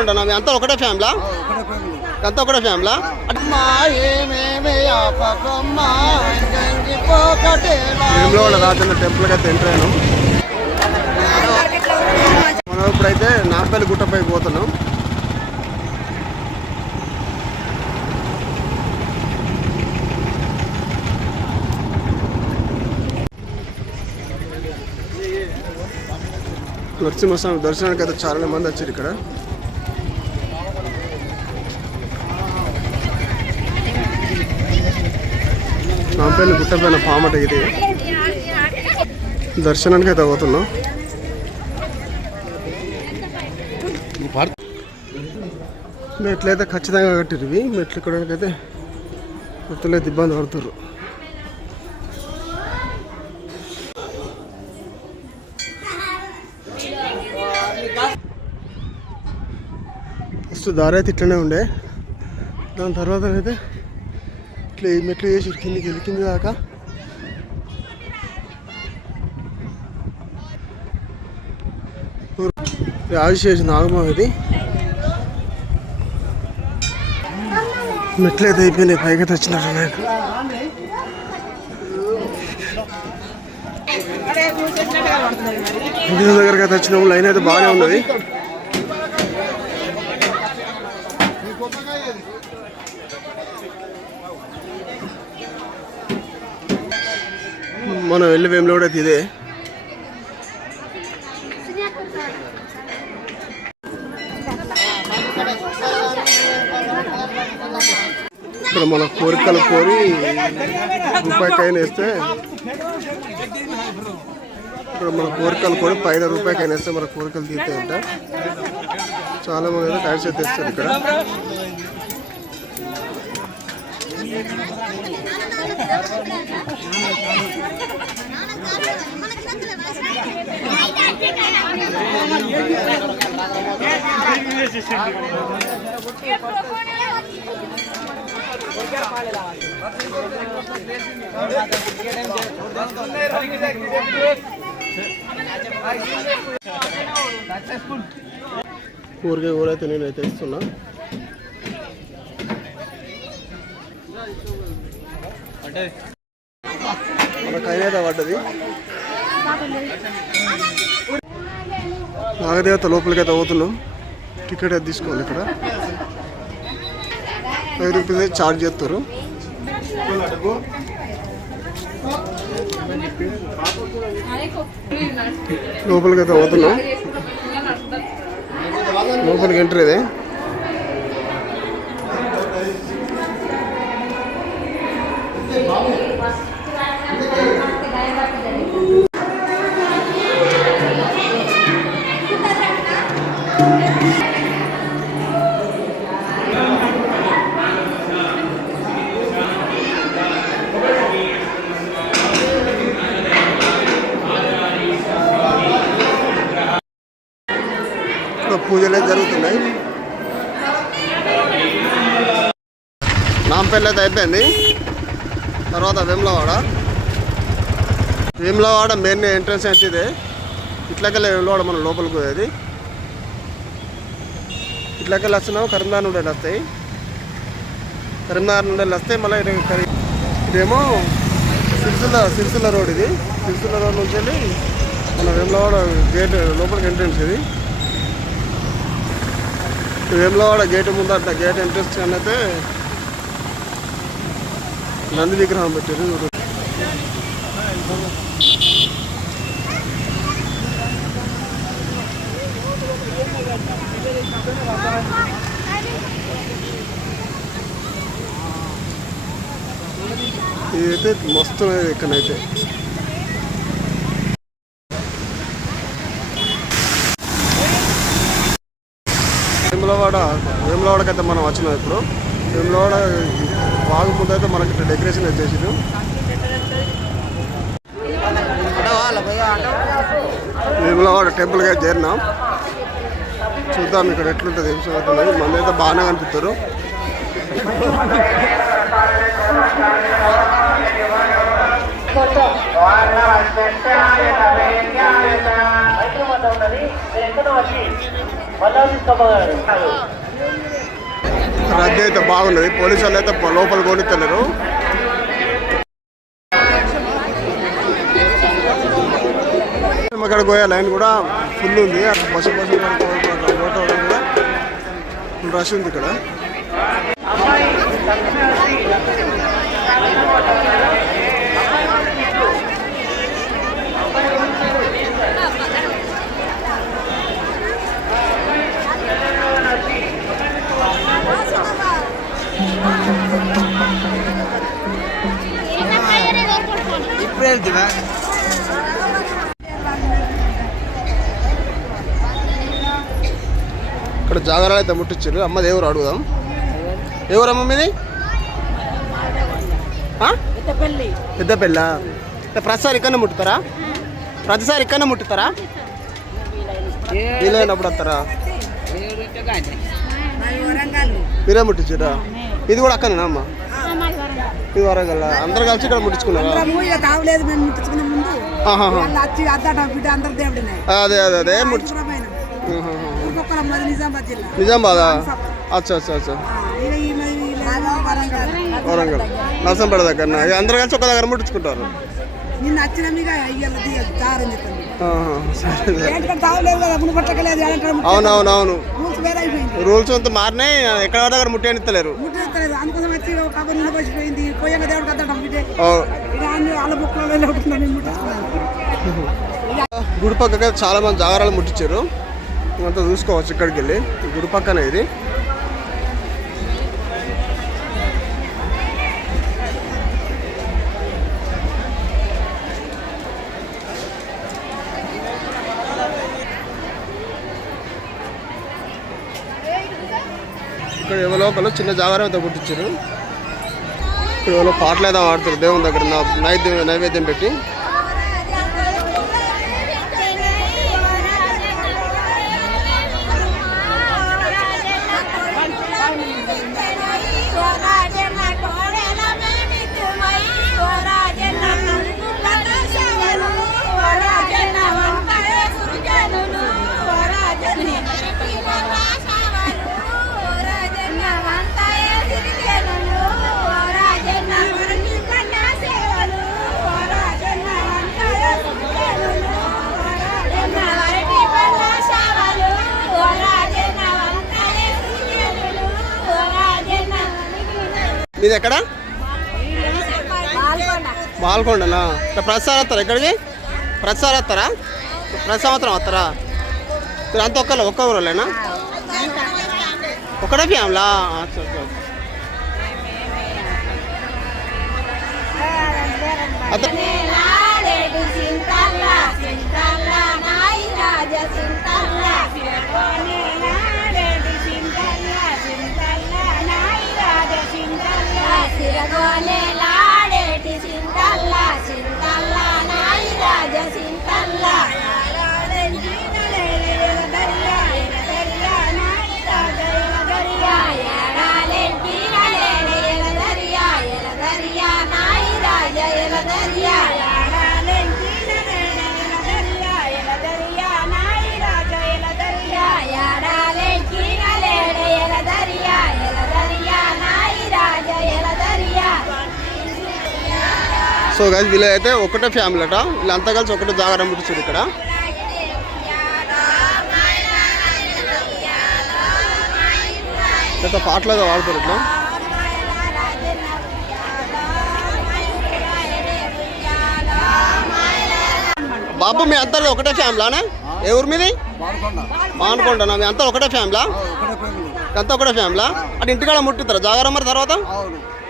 అంతా ఒకటే ఫ్యామిలా? అంతా ఒకటే ఫ్యామిలా? రాజన్న టెంపుల్కి అయితే ఎంటర్ అయినాం. మనం ఇప్పుడైతే నాంపల్లి గుట్టపై పోతున్నాం. నరసింహస్వామి దర్శనానికి అయితే చాలా మంది వచ్చారు ఇక్కడ. నాంపల్లి గుట్టపైన పామట ఇది. దర్శనానికి అయితే పోతున్నాం. మెట్లు అయితే ఖచ్చితంగా కట్టారు. ఇవి మెట్లు ఎక్కడానికైతే భక్తులు అయితే ఇబ్బంది పడుతున్నారు. ఫస్ట్ దారి అయితే ఇట్లనే ఉండే, దాని తర్వాత అయితే ఇట్లా ఈ మెట్లు చేసి కిందికి వెళ్ళి కింది దాకా ఆదిశేషు నాగమ్మ. ఇది మెట్లు అయితే అయిపోయినాయి, పైకి అయితే వచ్చినట్టు నేను ఇంటి దగ్గరికి అయితే వచ్చినాము. లైన్ అయితే బాగానే ఉన్నది. మనం వెళ్ళి వేములవాడ అయితే ఇదే. ఇక్కడ మన కోరికలు కోరి రూపాయికైనా వేస్తే, ఇక్కడ మన కోరికలు కోరి పైన రూపాయికైనా వేస్తే మన కోరికలు తీరుతాయంట. చాలా మంది అయితే కాయస్ అయితే తెస్తారు ఇక్కడ. ఊరికే ఊరైతే నేనైతే ఇస్తున్నా. మన కైనేత పడ్డది. నాగదేవత లోపలికి అయితే పోతున్నాం. టికెట్ అయితే తీసుకోవాలి. ఇక్కడ 5 రూపీస్ ఛార్జ్ చేస్తారు. లోపలికి అయితే పోతున్నాం. లోపలికి ఎంటర్ ఇదే. పూజలు జరుగుతున్నాయి. నాంపల్లి అయితే అయిపోయింది. తర్వాత వేములవాడ మెయిన్ ఎంట్రన్స్ అయితే ఇదే. ఇట్లకెళ్ళి వేములవాడ మనం లోపలికి పోయేది. ఇట్లకెళ్ళి వస్తున్నాము. కరీంనగర్ నుండి వస్తాయి. కరీంనగర్ నుండి వస్తే మళ్ళీ ఇదేమో సిరిసిల్ల రోడ్. ఇది సిరిసిల్ల రోడ్ నుంచి వెళ్ళి మన వేములవాడ గేట్ లోపలికి ఎంట్రన్స్. ఇది వేములవాడ గేట్ ముందు అట్లా గేట్ ఎంట్రన్స్ అయితే నంది విగ్రహం పెట్టారు. ఇదైతే మస్తు ఇక్కడైతే. వేములవాడకి అయితే మనం వచ్చినాం. ఇప్పుడు వేములవాడ వాగు ముందు అయితే మనకి డెకరేషన్ వచ్చేసింది. వేములవాడ టెంపుల్గా చేరినాం. చూద్దాం ఇక్కడ ఎట్లుంటుంది, ఏం చదువుతుంది. మంది అయితే బాగానే కనిపిస్తారు. రద్దీ అయితే బాగున్నది. పోలీసు వాళ్ళు అయితే లోపల కొనిస్తున్నారు. అక్కడ పోయే లైన్ కూడా ఫుల్ ఉంది. బస్సు కూడా రష్ ఉంది ఇక్కడ. ఇక్కడ జాగరాలు అయితే ముట్టించారు. అమ్మ దేవురు అడుగుదాం. ఎవరమ్మ మీది? పెద్దపల్లి. ప్రతిసారి ఇక్కడనే ముట్టుతారా? ప్రతిసారి ఇక్కడనే ముట్టుతారా? వీలైనప్పుడు వస్తారా? మీరే ముట్టించారా? ఇది కూడా అక్కనేనా అమ్మ? ఇది వరంగల్. అందరు కలిసి ఇక్కడ ముట్టించుకున్నారా? అదే అదే అదే నిజామాబాదా? అచ్చా అచ్చా అచ్చా. వరంగల్ నర్సంపేట దగ్గర అందరు కలిసి ఒక దగ్గర ముట్టించుకుంటారు. అవునవునవును, రూల్స్ అంతా మారినాయి. ఎక్కడ దగ్గర ముట్టేనిస్తలేరు. గుడి పక్కగా చాలా మంది జాగారాలు ముట్టించారు. అంతా చూసుకోవచ్చు ఇక్కడికి వెళ్ళి. గుడి పక్కన ఇది. ఇక్కడ ఎవరో ఒకళ్ళు చిన్న జాగారం అయితే పుట్టించారు. ఇక్కడ ఎవరో పాటలు ఏదో ఆడుతారు దేవుని దగ్గర నైవేద్యం పెట్టి. మీది ఎక్కడ? బాల్కొండనా? ప్రతిసారి వస్తారా ఇక్కడికి? ప్రతిసారి వస్తారా? ప్రతి సంవత్సరం వస్తారా? మీరు అంత ఒక్క ఊరేనా? ఒకటే ఫ్యామిలా? సో గైస్ వీళ్ళు అయితే ఒకటే ఫ్యామిలీ అట. వీళ్ళంతా కలిసి ఒకటే జాగారం ముట్టించారు ఇక్కడ. అయితే పాటలుగా వాడతారు ఇట్లా. బాబు మీ అంతా ఒకటే ఫ్యామిలీనా? ఏ ఊరు మీది? మానుకొండనా? మీ అంతా ఒకటే ఫ్యామిలీ? అంతా ఒకటే ఫ్యామిలీ. అంటే ఇంటికాడ ముట్టిస్తారా జాగారం మరి? తర్వాత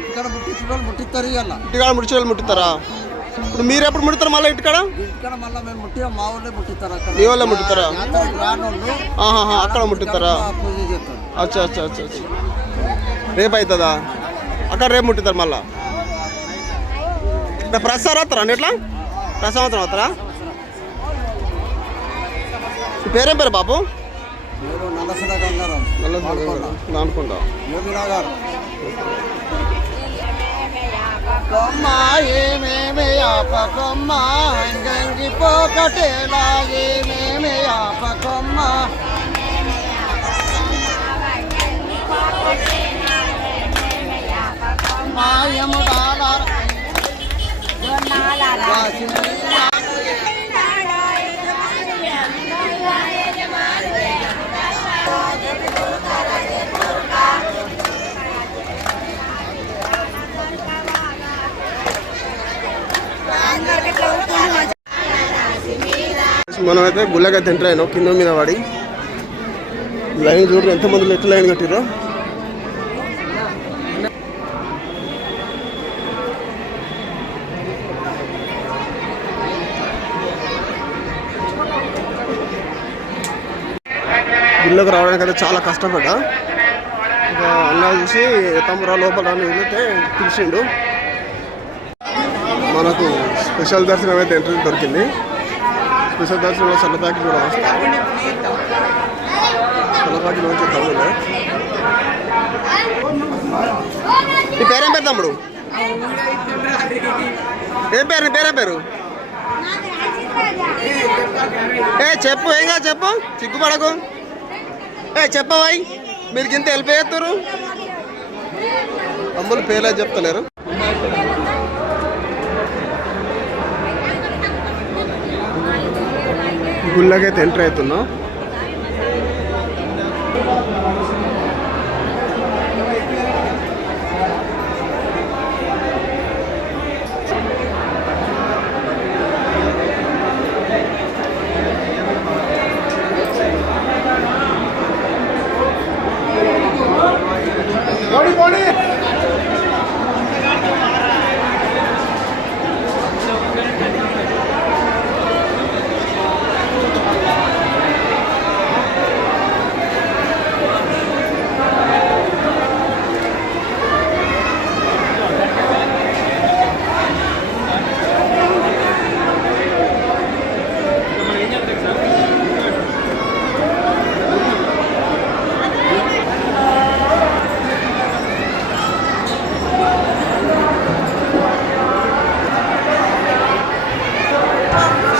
ఇంటికాడ ముట్టించే వాళ్ళు ముట్టిస్తారా? ఇప్పుడు మీరు ఎప్పుడు ముట్టిస్తారు మళ్ళీ ఇంటికాడ? మీ వాళ్ళే ముట్టిస్తారా? అక్కడ ముట్టిస్తారా? అచ్చా అచ్చా అచ్చా అచ్చా. రేపు అవుతుందా? అక్కడ రేపు ముట్టిస్తారు మళ్ళా. ప్రతిసారి వస్తారా అండి ఇట్లా? ప్రతి సంవత్సరం వస్తారా? పేరేం పేరు బాబు? అనుకుంటా. మనమైతే గుళ్ళకైతే ఎంటర్ అయినాం కింద మీద పడి. లైన్ చూడరు ఎంతమంది ఎట్లా లైన్ కట్టిరో. గుళ్ళకి రావడానికి అయితే చాలా కష్టపడ్డా. ఇక అన్న చూసి తమ్మురా లోపల అని వెళ్తే పిలిచిండు. మనకు స్పెషల్ దర్శనం అయితే ఎంట్రీ దొరికింది. స్పెషల్ దర్శనంలో సన్నపాకి కూడా వస్తారు. సన్నపాకి నుంచి తమ్ముడు. నీ పేరేం పేరు తమ్ముడు? ఏం పేరు నీ పేరేం పేరు? చెప్పు ఏంగా చెప్పు, సిగ్గుపడకు. చెప్పవాయి మీరు ఇంత హెల్ప్ చేస్తారు. తమ్ముడు పేర్లే చెప్తలేరు. గుళ్ళకైతే ఎంటర్ అవుతున్నాం.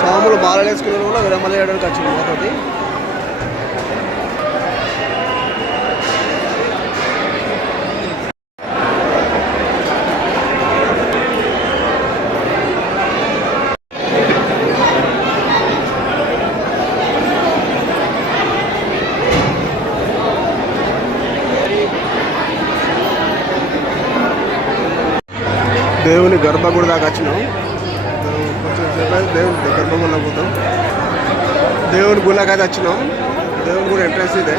స్వాములు మాలలు వేసుకునే కూడా విరమల వేయడానికి వచ్చింది మాతోటి. దేవుని గర్భగుడి దాకా వచ్చినాం. దేవుని గర్భంలో పోతాం. దేవుని గుళ్ళకి అయితే వచ్చినాం. దేవుని గుడి ఎంట్రెన్స్ ఇదే.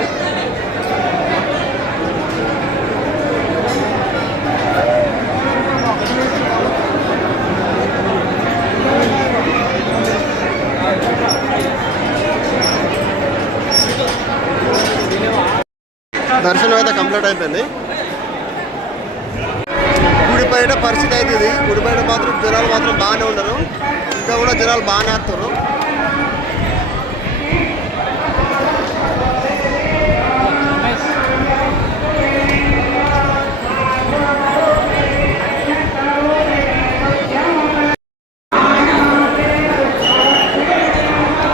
దర్శనం అయితే కంప్లీట్ అయిపోయింది. గుడి బయట పరిస్థితి అయితే ఇది. గుడి బయట మాత్రం జనాలు మాత్రం బాగానే ఉన్నారు. ఇంకా కూడా జనాలు బాగానే ఆడుతారు.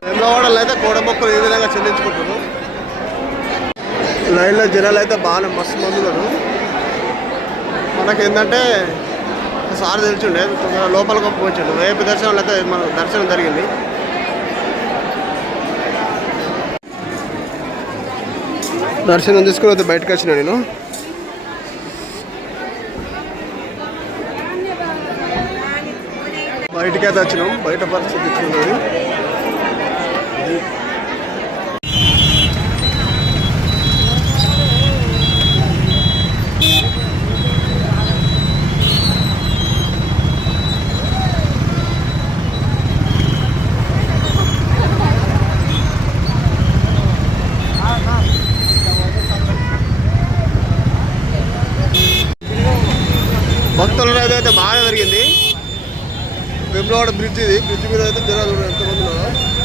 వేములవాడలో అయితే కోడ మొక్కలు ఈ విధంగా చెల్లించుకుంటారు. లైన్లో జనాలు అయితే బాగానే మస్తు మంది ఉన్నారు. మనకేంటంటే సార్ తెలిసిండే లోపలికి పంపించండు. రేపు దర్శనం అయితే మన దర్శనం జరిగింది. దర్శనం తీసుకుని అయితే బయటకు వచ్చిన నేను. బయటకైతే వచ్చినాం. బయట పరిస్థితి ఇచ్చుకున్నది. భక్తుల అయితే బాగా జరిగింది. వేములవాడ బ్రిడ్జ్ ఇది. బ్రిడ్జ్ మీద అయితే జనాలు ఎంతమంది ఉన్నారు.